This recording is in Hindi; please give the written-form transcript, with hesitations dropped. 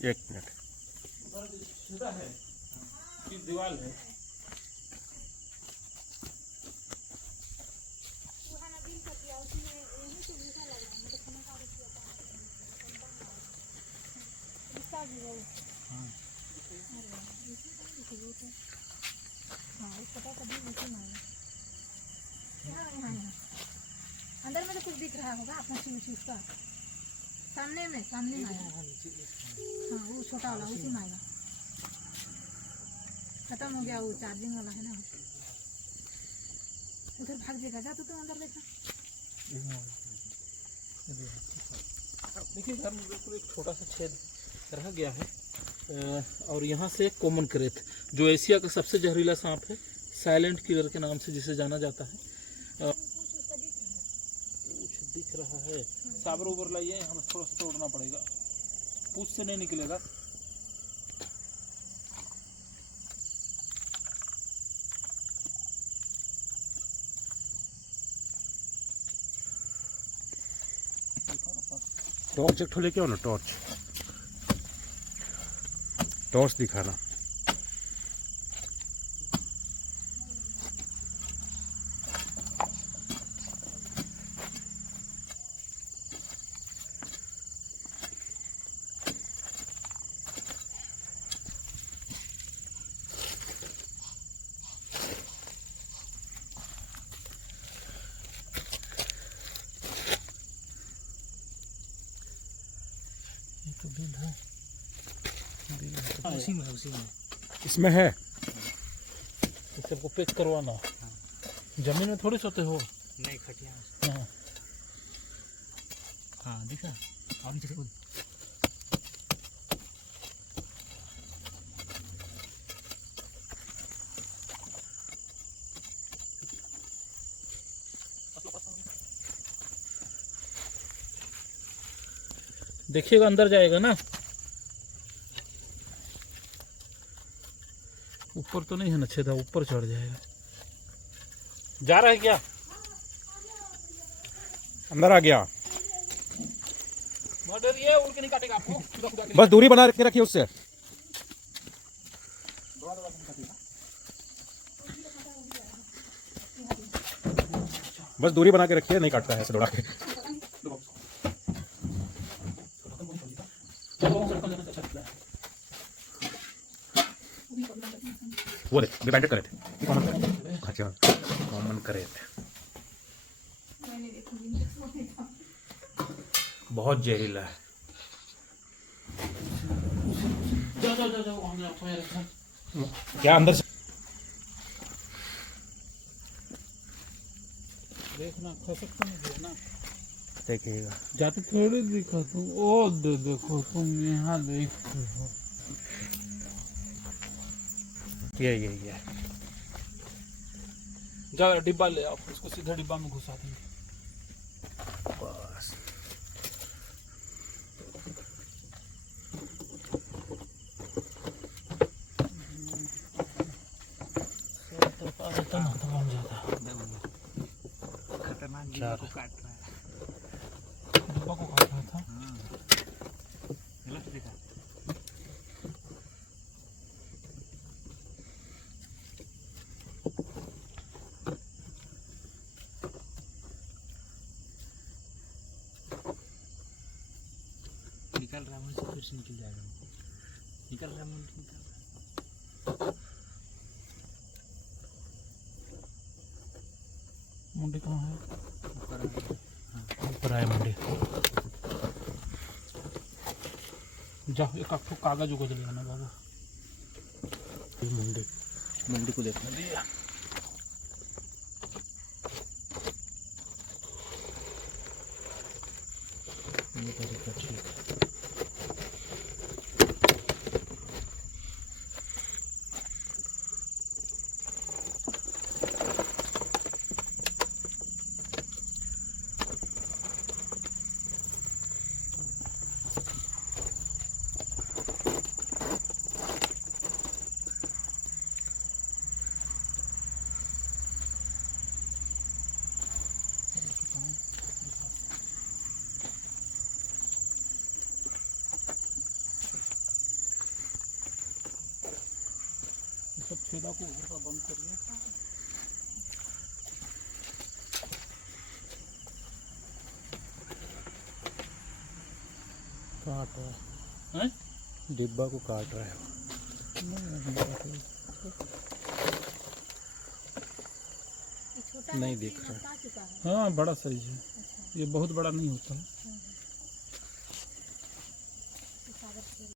एक मिनट। सीधा है कि दीवार है? अंदर में तो कुछ दिख रहा होगा अपना चीज का। सामने में आया। हाँ वो छोटा वाला उसी में आएगा। खत्म हो गया वो चार्जिंग वाला है ना। उधर भाग जाएगा। जा तो अंदर देखा। देखिए घर में बिल्कुल एक छोटा सा छेद रह गया है और यहाँ से कॉमन क्रेथ जो एशिया का सबसे जहरीला सांप है, साइलेंट किलर के नाम से जिसे जाना जाता है। कुछ दिख रहा है। साबर उबर लाइए, हमें थोड़ा सा तोड़ना पड़ेगा। पूछ से नहीं निकलेगा। टॉर्च एक ठो लेके आओ ना। टॉर्च दिखाना। तो बिल है, उसी में इसमें है। इसे को पैक करवाना। जमीन में थोड़ी सोते हो। नहीं खटिया। हाँ हाँ दिखा। और नीचे से देखिएगा अंदर जाएगा ना। ऊपर तो नहीं है ना छेदा, ऊपर चढ़ जाएगा। जा रहा है क्या? अंदर आ गया। मर्डर ये उड़ के नहीं काटेगा आपको। बस दूरी बना के रखिए उससे। बस दूरी बना के रखिए, नहीं काटता है ऐसे दौड़ा के। वो देख डिपेंडेड करे थे। अच्छा कॉमन करे थे। बहुत जहरीला है। क्या अंदर से देखना खसक तो नहीं है ना। देखिएगा। जाते थोड़ी दिखा तुम। ओ देखो तुम यहाँ देखते हो। ये जा डिब्बा ले आओ, उसको सीधा डिब्बा में घुसा देंगे। बस खतरनाक क्या को काट रहा है। डिब्बा को काट रहा था। गलत देखा। निकल रहा है मुझसे, फिर से निकल जाएगा। निकल रहा है मुझसे, निकल रहा है। मुंडी कहाँ है? ऊपर आए मुंडे। जाओ एक आखो कागज उगज ले आना बाबा। मुंडी को देखना दिया। ये तरीका ठीक है। सब छेदा को ऊपर का बंद करिए। काट रहा हैं? है, डिब्बा को काट रहा है। ये छोटा नहीं है कि दिख रहा है। लटका चुका है? हाँ बड़ा साइज है, ये बहुत बड़ा नहीं होता है।